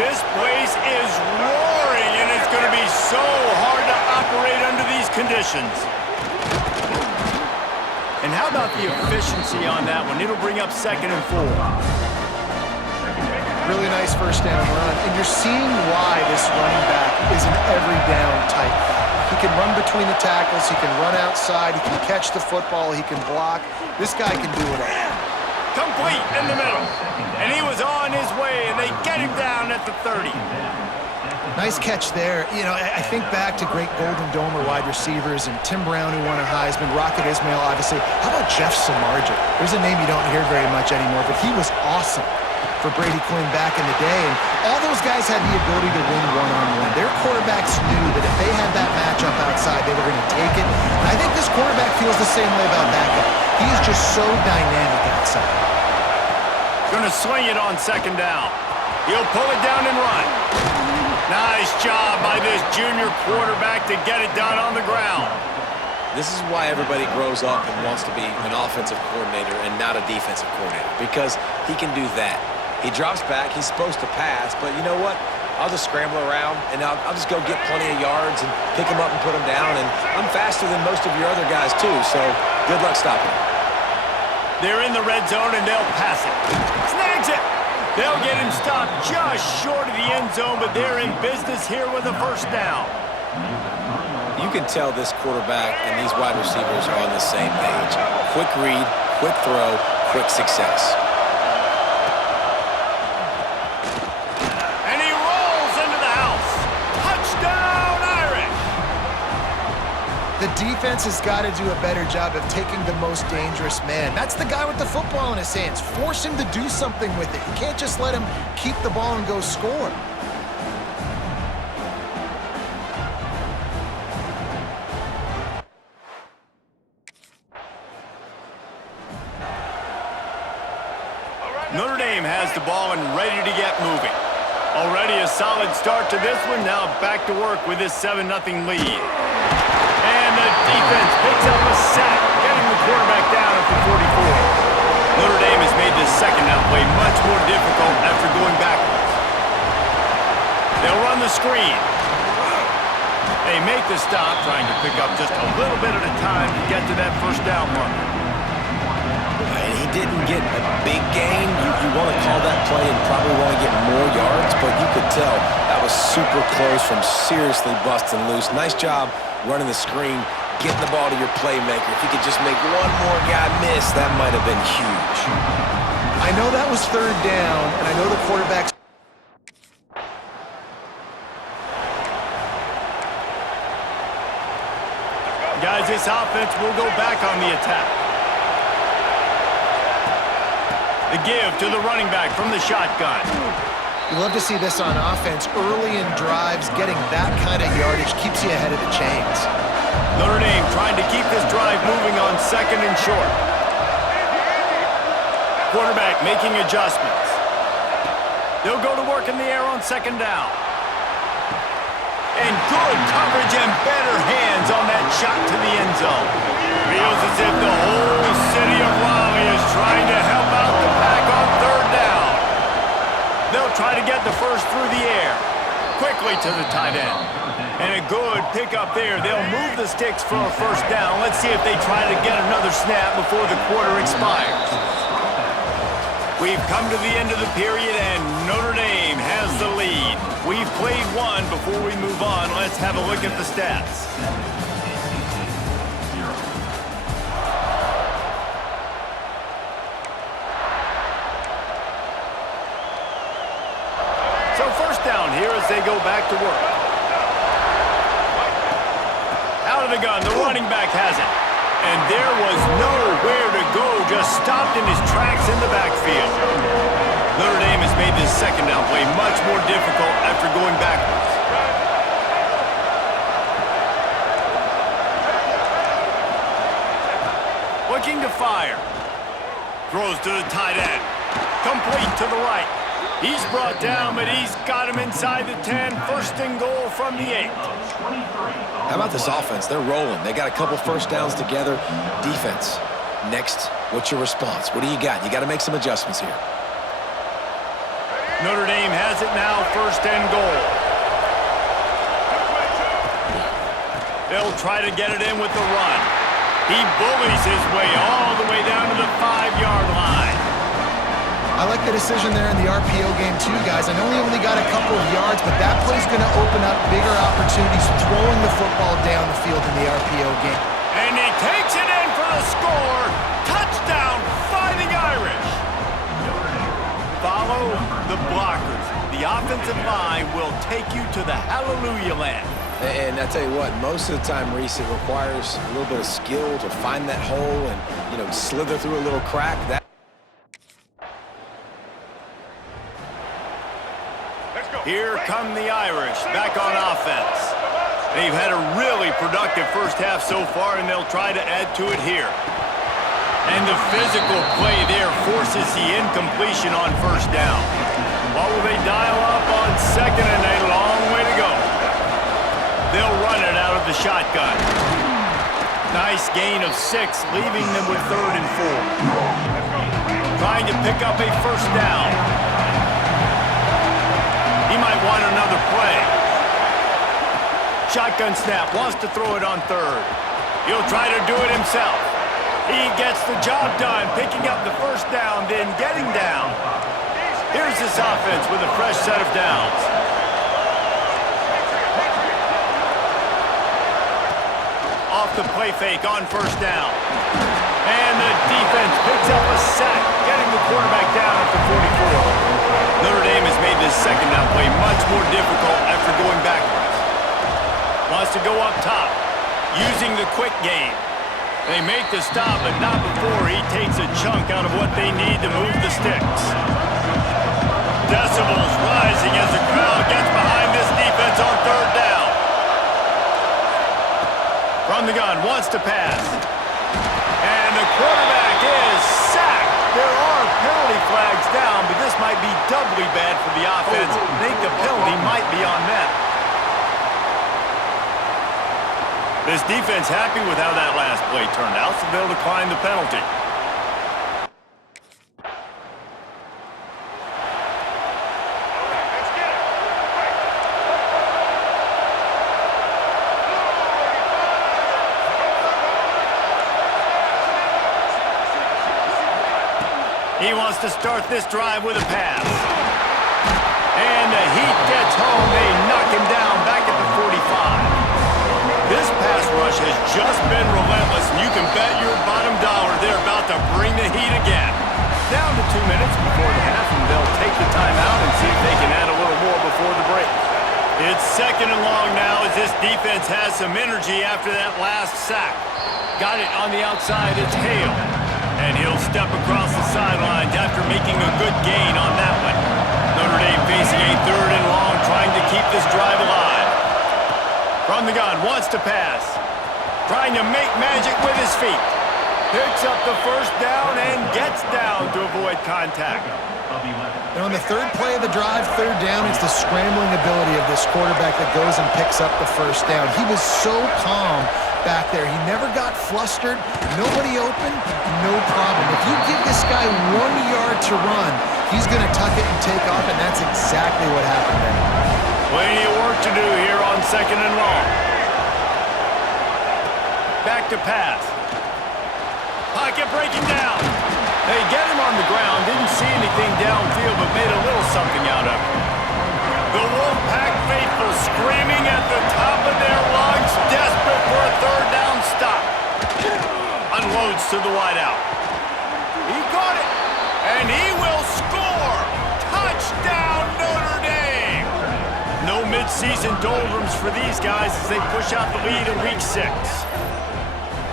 This place is roaring, and it's going to be so hard to operate under these conditions. And how about the efficiency on that one? It'll bring up 2nd and 4. Really nice first down run. And you're seeing why this running back is an every down type back. He can run between the tackles. He can run outside. He can catch the football. He can block. This guy can do it all. Complete in the middle. And he was on his way, and they get him down at the 30. Nice catch there. You know, I think back to great Golden Domer wide receivers and Tim Brown, who won a Heisman, Rocket Ismail, obviously. How about Jeff Samardzija? There's a name you don't hear very much anymore, but he was awesome for Brady Quinn back in the day. And all those guys had the ability to win one-on-one. Their quarterbacks knew that if they had that matchup outside, they were going to take it. And I think this quarterback feels the same way about that guy. He is just so dynamic outside. Going to swing it on 2nd down. He'll pull it down and run. Nice job by this junior quarterback to get it done on the ground. This is why everybody grows up and wants to be an offensive coordinator and not a defensive coordinator, because he can do that. He drops back, he's supposed to pass, but you know what? I'll just scramble around, and I'll just go get plenty of yards and pick him up and put him down, and I'm faster than most of your other guys too, so good luck stopping him. They're in the red zone, and they'll pass it. Snags it! They'll get him stopped just short of the end zone, but they're in business here with a first down. You can tell this quarterback and these wide receivers are on the same page. Quick read, quick throw, quick success. And he rolls into the house. Touchdown, Irish! The defense has got to do a better job of taking the most dangerous man. That's the guy with the football in his hands. Force him to do something with it. You can't just let him keep the ball and go score. Notre Dame has the ball and ready to get moving. Already a solid start to this one. Now back to work with this 7-0 lead. And the defense picks up a sack, getting the quarterback down at the 44. Notre Dame has made this 2nd down play much more difficult after going backwards. They'll run the screen. They make the stop, trying to pick up just a little bit at a time to get to that first down marker. And he didn't get a big gain. You want to call that play and probably want to get more yards, but you could tell that was super close from seriously busting loose. Nice job running the screen, getting the ball to your playmaker. If you could just make one more guy miss, that might have been huge. I know that was 3rd down, and I know the quarterback's... Guys, this offense will go back on the attack. The give to the running back from the shotgun. You love to see this on offense. Early in drives, getting that kind of yardage keeps you ahead of the chains. Notre Dame trying to keep this drive moving on 2nd and short. Quarterback making adjustments. They'll go to work in the air on 2nd down. And good coverage and better hands on that shot to the end zone. Feels as if the whole city of Raleigh is trying to help out the pack on 3rd down. They'll try to get the first through the air. Quickly to the tight end. And a good pickup there. They'll move the sticks for a first down. Let's see if they try to get another snap before the quarter expires. We've come to the end of the period, and Notre Dame has the lead. We've played one. Before we move on, let's have a look at the stats. So first down here as they go back to work. Out of the gun, the running back has it. And there was nowhere to go, just stopped in his tracks in the backfield. Notre Dame has made this 2nd down play much more difficult after going backwards. Looking to fire. Throws to the tight end. Complete to the right. He's brought down, but he's got him inside the 10. 1st and goal from the 8. How about this offense? They're rolling. They got a couple first downs together. Defense. Next, what's your response? What do you got? You got to make some adjustments here. Notre Dame has it now, 1st and goal. They'll try to get it in with the run. He bullies his way all the way down to the 5-yard line. I like the decision there in the RPO game too, guys. I know he only got a couple of yards, but that play's going to open up bigger opportunities throwing the football down the field in the RPO game. And he takes it in for the score. Touchdown, Fighting Irish. Follow the blockers. The offensive line will take you to the hallelujah land. And I tell you what, most of the time, Reese, it requires a little bit of skill to find that hole and, you know, slither through a little crack. Here come the Irish, back on offense. They've had a really productive first half so far, and they'll try to add to it here. And the physical play there forces the incompletion on 1st down. What will they dial up on 2nd and a long way to go? They'll run it out of the shotgun. Nice gain of 6, leaving them with 3rd and 4. Trying to pick up a 1st down. He might want another play. Shotgun snap, wants to throw it on 3rd. He'll try to do it himself. He gets the job done, picking up the 1st down, then getting down. Here's this offense with a fresh set of downs. Off the play fake on 1st down. And the defense picks up a sack, getting the quarterback down at the 44. Notre Dame has made this 2nd down play much more difficult after going backwards. Wants to go up top, using the quick game. They make the stop, but not before he takes a chunk out of what they need to move the sticks. Decibels rising as the crowd gets behind this defense on 3rd down. From the gun, wants to pass. And the quarterback is sacked. There are penalty flags down, but this might be doubly bad for the offense. I think the penalty might be on them. This defense happy with how that last play turned out, so they'll decline the penalty. He wants to start this drive with a pass. And the heat gets home. They knock him down back at the 45. This pass rush has just been relentless, and you can bet your bottom dollar they're about to bring the heat again. Down to 2 minutes before the half, and they'll take the timeout and see if they can add a little more before the break. It's 2nd and long now as this defense has some energy after that last sack. Got it on the outside, it's Hale. And he'll step across the sidelines after making a good gain on that one. Notre Dame facing a 3rd and long, trying to keep this drive alive. From the gun, wants to pass. Trying to make magic with his feet. Picks up the 1st down and gets down to avoid contact. And on the 3rd play of the drive, 3rd down, it's the scrambling ability of this quarterback that goes and picks up the 1st down. He was so calm back there. He never got flustered. Nobody open, no problem. If you give this guy 1 yard to run, he's going to tuck it and take off, and that's exactly what happened there. Plenty of work to do here on 2nd and long. Back to pass. Pocket breaking down. They get him on the ground. Didn't see anything downfield, but made a little something out of it. The Wolfpack faithful screaming at the top of their lungs, desperate for a 3rd down stop. Unloads to the wideout. He got it, and he will score. Touchdown, Notre Dame. No midseason doldrums for these guys as they push out the lead in Week 6.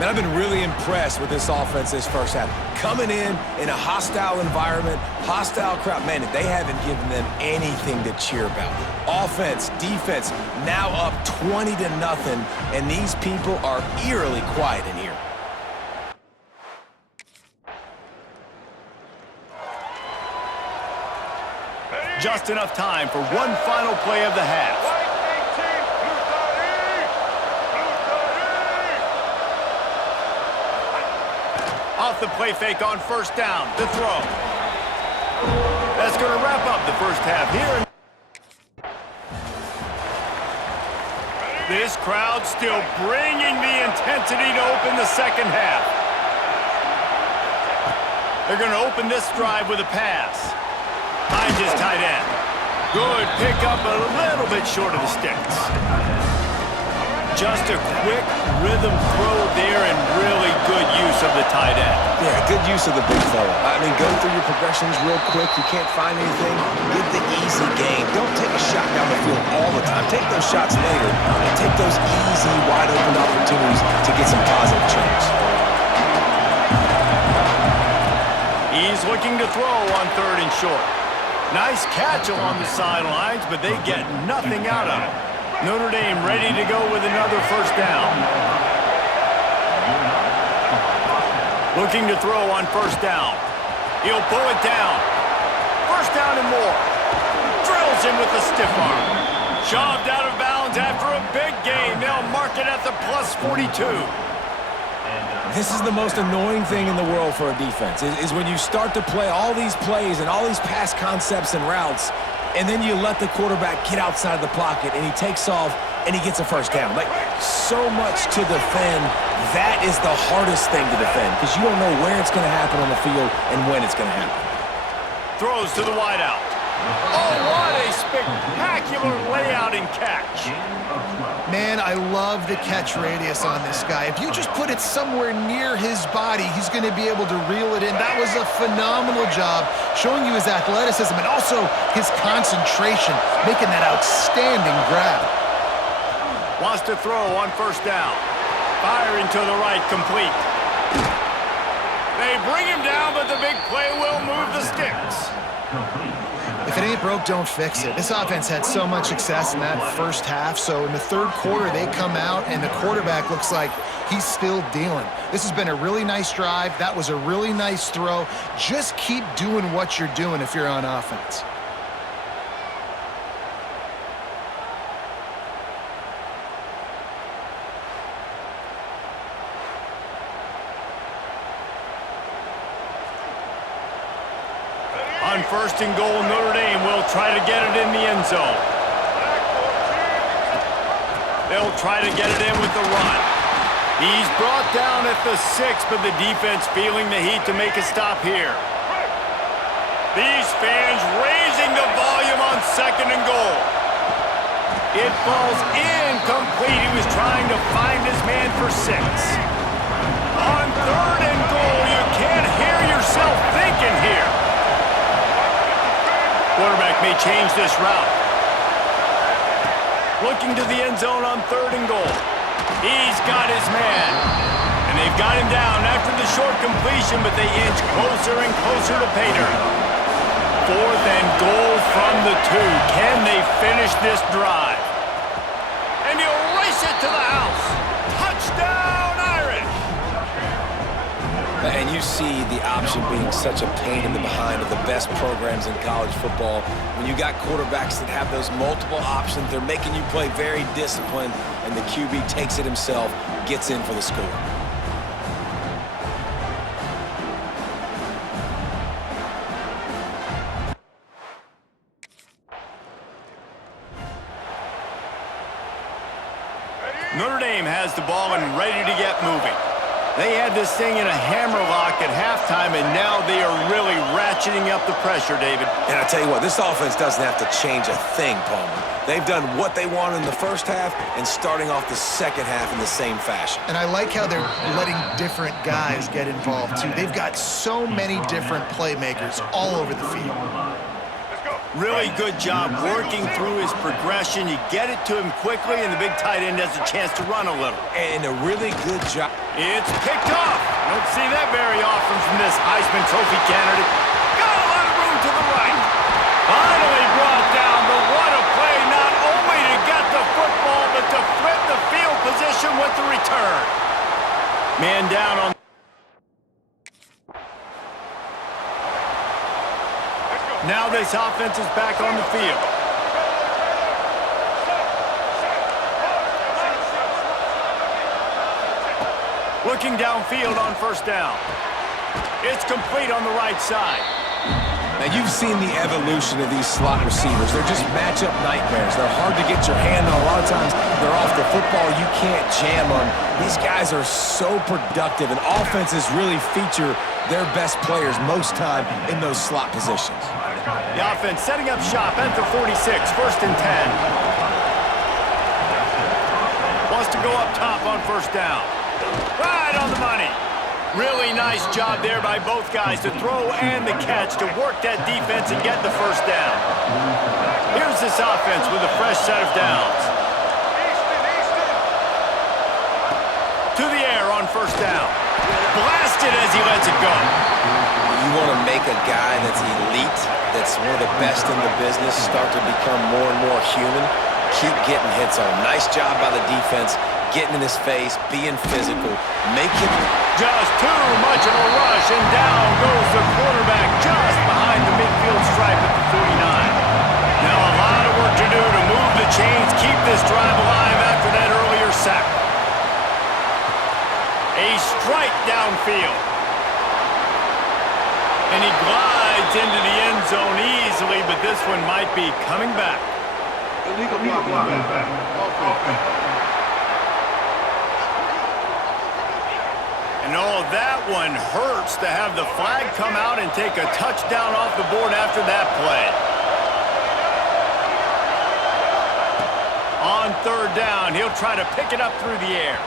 Man, I've been really impressed with this offense this first half. Coming in a hostile environment, hostile crowd, man, they haven't given them anything to cheer about. Offense, defense, now up 20-0, and these people are eerily quiet in here. Just enough time for one final play of the half. Off the play fake on 1st down. The throw. That's going to wrap up the first half here. This crowd still bringing the intensity to open the second half. They're going to open this drive with a pass. Finds his tight end. Good pickup, a little bit short of the sticks. Just a quick rhythm throw there and really good use of the tight end. Yeah, good use of the big fella. I mean, go through your progressions real quick. You can't find anything. Get the easy game. Don't take a shot down the field all the time. Take those shots later. And take those easy, wide-open opportunities to get some positive change. He's looking to throw on 3rd and short. Nice catch along the sidelines, but they get nothing out of it. Notre Dame ready to go with another first down. Looking to throw on 1st down. He'll pull it down. 1st down and more. Drills him with the stiff arm. Shoved out of bounds after a big gain. They'll mark it at the plus 42. This is the most annoying thing in the world for a defense, is when you start to play all these plays and all these pass concepts and routes, and then you let the quarterback get outside the pocket, and he takes off, and he gets a 1st down. Like, so much to defend. That is the hardest thing to defend, because you don't know where it's going to happen on the field and when it's going to happen. Throws to the wideout. Oh, what a spectacular layout and catch. Man, I love the catch radius on this guy. If you just put it somewhere near his body, he's going to be able to reel it in. That was a phenomenal job, showing you his athleticism and also his concentration, making that outstanding grab. Wants to throw on 1st down. Firing to the right, complete. They bring him down, but the big play will move the sticks. If it ain't broke, don't fix it. This offense had so much success in that first half, so in the 3rd quarter, they come out, and the quarterback looks like he's still dealing. This has been a really nice drive. That was a really nice throw. Just keep doing what you're doing if you're on offense. On 1st and goal, Notre Dame will try to get it in the end zone. They'll try to get it in with the run. He's brought down at the 6, but the defense feeling the heat to make a stop here. These fans raising the volume on 2nd and goal. It falls incomplete. He was trying to find his man for 6. On 3rd and goal, you can't hear yourself thinking here. Quarterback may change this route. Looking to the end zone on 3rd and goal. He's got his man. And they've got him down after the short completion, but they inch closer and closer to pay dirt. 4th and goal from the 2. Can they finish this drive? And he'll race it to the house. Touchdown, Irish! And you see the option being such a pain in the behind of the best programs in college football. When you got quarterbacks that have those multiple options, they're making you play very disciplined, and the QB takes it himself, gets in for the score. Notre Dame has the ball and ready to get moving. They had this thing in a hammerlock at halftime, and now they are really ratcheting up the pressure, David. And I tell you what, this offense doesn't have to change a thing, Palmer. They've done what they wanted in the first half and starting off the second half in the same fashion. And I like how they're letting different guys get involved, too. They've got so many different playmakers all over the field. Really good job working through his progression. You get it to him quickly, and the big tight end has a chance to run a little. And a really good job. It's picked off. Don't see that very often from this Heisman Trophy candidate. Got a lot of room to the right. Finally brought down, but what a play, not only to get the football, but to flip the field position with the return. Man down on. Now this offense is back on the field. Looking downfield on 1st down. It's complete on the right side. Now, you've seen the evolution of these slot receivers. They're just matchup nightmares. They're hard to get your hand on. A lot of times, they're off the football. You can't jam them. These guys are so productive, and offenses really feature their best players most time in those slot positions. The offense setting up shop at the 46, 1st and 10. Wants to go up top on 1st down. Right on the money. Really nice job there by both guys to throw and the catch to work that defense and get the 1st down. Here's this offense with a fresh set of downs. To the air on 1st down. Blasted as he lets it go. You want to make a guy that's elite, that's one of the best in the business, start to become more and more human. Keep getting hits on him. Nice job by the defense, getting in his face, being physical, make him... Just too much of a rush, and down goes the quarterback just behind the midfield stripe at the 49. Now a lot of work to do to move the chains, keep this drive alive after that earlier sack. A strike downfield. And he glides into the end zone easily, but this one might be coming back. Illegal block. And oh, that one hurts to have the flag come out and take a touchdown off the board after that play. On 3rd down, he'll try to pick it up through the air.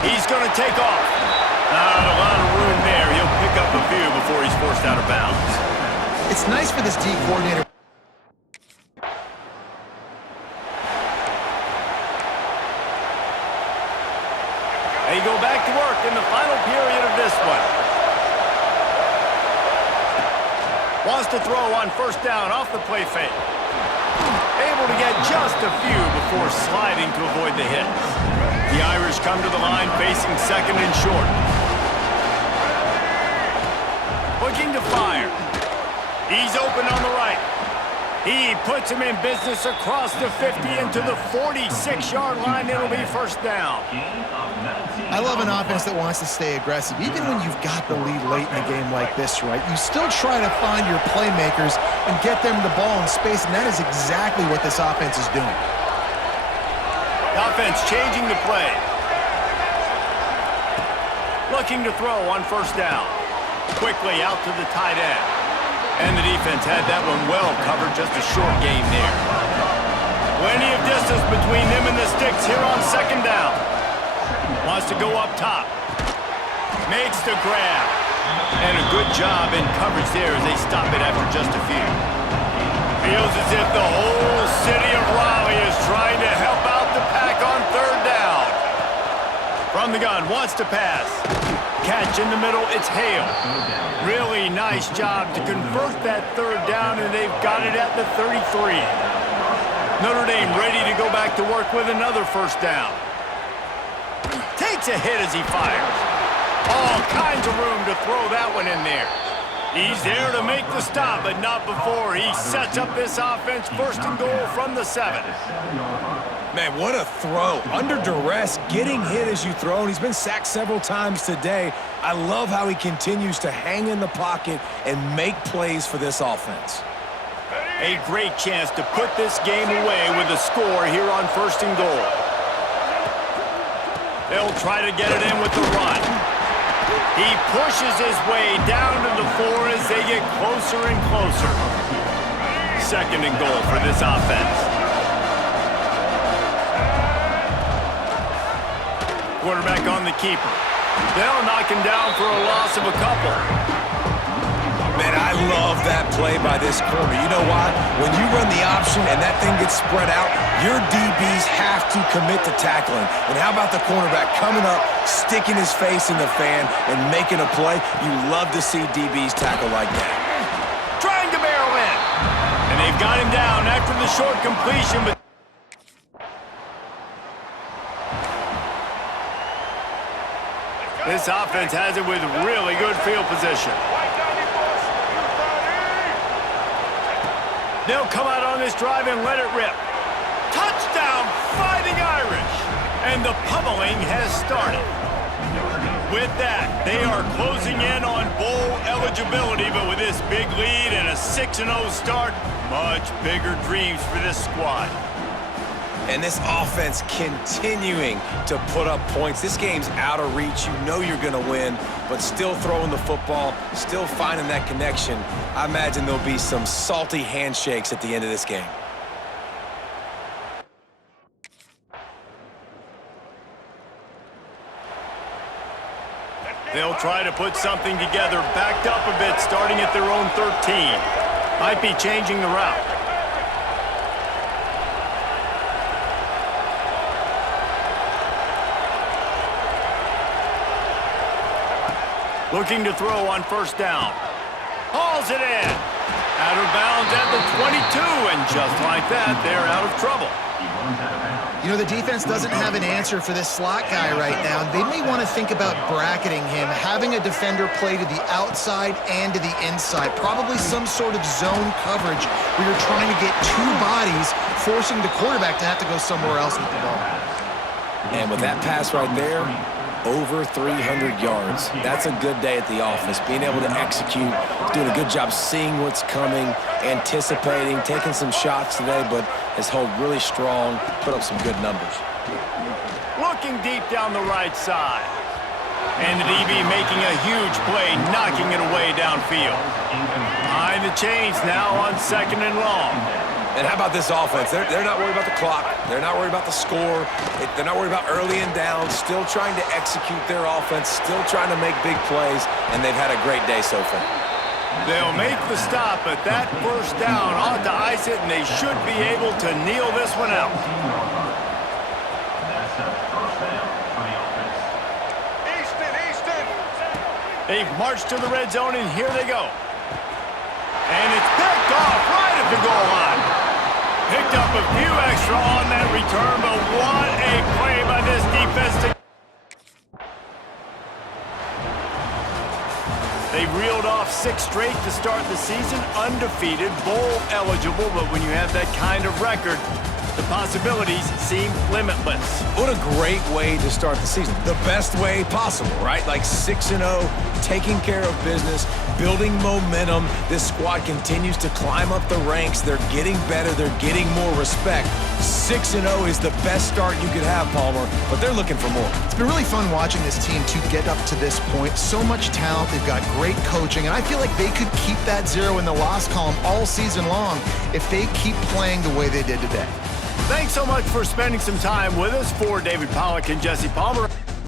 He's going to take off. Not a lot of room there. He'll pick up a few before he's forced out of bounds. It's nice for this D coordinator. They go back to work in the final period of this one. Wants to throw on 1st down off the play fake. Able to get just a few before sliding to avoid the hits. The Irish come to the line facing 2nd and short. Looking to fire. He's open on the right. He puts him in business across the 50 into the 46-yard line. It'll be 1st down. I love an offense that wants to stay aggressive. Even when you've got the lead late in a game like this, right? You still try to find your playmakers and get them the ball in space, and that is exactly what this offense is doing. The offense changing the play. Looking to throw on 1st down. Quickly out to the tight end. And the defense had that one well covered, just a short gain there. Plenty of distance between them and the sticks here on 2nd down. Wants to go up top. Makes the grab. And a good job in coverage there as they stop it after just a few. Feels as if the whole city of Raleigh is trying to help out the pack on 3rd down. From the gun, wants to pass. Catch in the middle, it's Hale. Really nice job to convert that 3rd down, and they've got it at the 33. Notre Dame ready to go back to work with another 1st down. Takes a hit as he fires. All kinds of room to throw that one in there. He's there to make the stop, but not before he sets up this offense 1st and goal from the 7. Man, what a throw. Under duress, getting hit as you throw, and he's been sacked several times today. I love how he continues to hang in the pocket and make plays for this offense. A great chance to put this game away with a score here on 1st and goal. They'll try to get it in with the run. He pushes his way down to the 4 as they get closer and closer. 2nd and goal for this offense. Quarterback on the keeper. They'll knock him down for a loss of a couple. Man, I love that play by this corner. You know why? When you run the option and that thing gets spread out, your DBs have to commit to tackling. And how about the cornerback coming up, sticking his face in the fan, and making a play? You love to see DBs tackle like that. Trying to barrel in. And they've got him down after the short completion, but this offense has it with really good field position. They'll come out on this drive and let it rip. Touchdown, Fighting Irish! And the pummeling has started. With that, they are closing in on bowl eligibility, but with this big lead and a 6-0 start, much bigger dreams for this squad. And this offense continuing to put up points. This game's out of reach. You know you're going to win, but still throwing the football, still finding that connection. I imagine there'll be some salty handshakes at the end of this game. They'll try to put something together, backed up a bit, starting at their own 13. Might be changing the route. Looking to throw on first down. Hauls it in. Out of bounds at the 22, and just like that, they're out of trouble. You know, the defense doesn't have an answer for this slot guy right now. They may want to think about bracketing him, having a defender play to the outside and to the inside. Probably some sort of zone coverage where you're trying to get two bodies, forcing the quarterback to have to go somewhere else with the ball. And with that pass right there, over 300 yards. That's a good day at the office. Being able to execute, doing a good job seeing what's coming, anticipating, taking some shots today, but has held really strong, put up some good numbers. Looking deep down the right side. And the DB making a huge play, knocking it away downfield. Behind the chains now on 2nd and long. And how about this offense? They're not worried about the clock. They're not worried about the score. They're not worried about early and down. Still trying to execute their offense. Still trying to make big plays. And they've had a great day so far. They'll make the stop, but that first down ought to ice it, and they should be able to kneel this one out. They've marched to the red zone, and here they go. And it's picked off right at the goal line. Picked up a few extra on that return, but what a play by this defense. They reeled off 6 straight to start the season, undefeated, bowl eligible, but when you have that kind of record, the possibilities seem limitless. What a great way to start the season. The best way possible, right? Like 6-0, taking care of business, building momentum. This squad continues to climb up the ranks. They're getting better. They're getting more respect. 6-0 is the best start you could have, Palmer, but they're looking for more. It's been really fun watching this team to get up to this point. So much talent. They've got great coaching, and I feel like they could keep that 0 in the loss column all season long if they keep playing the way they did today. Thanks so much for spending some time with us. For David Pollack and Jesse Palmer.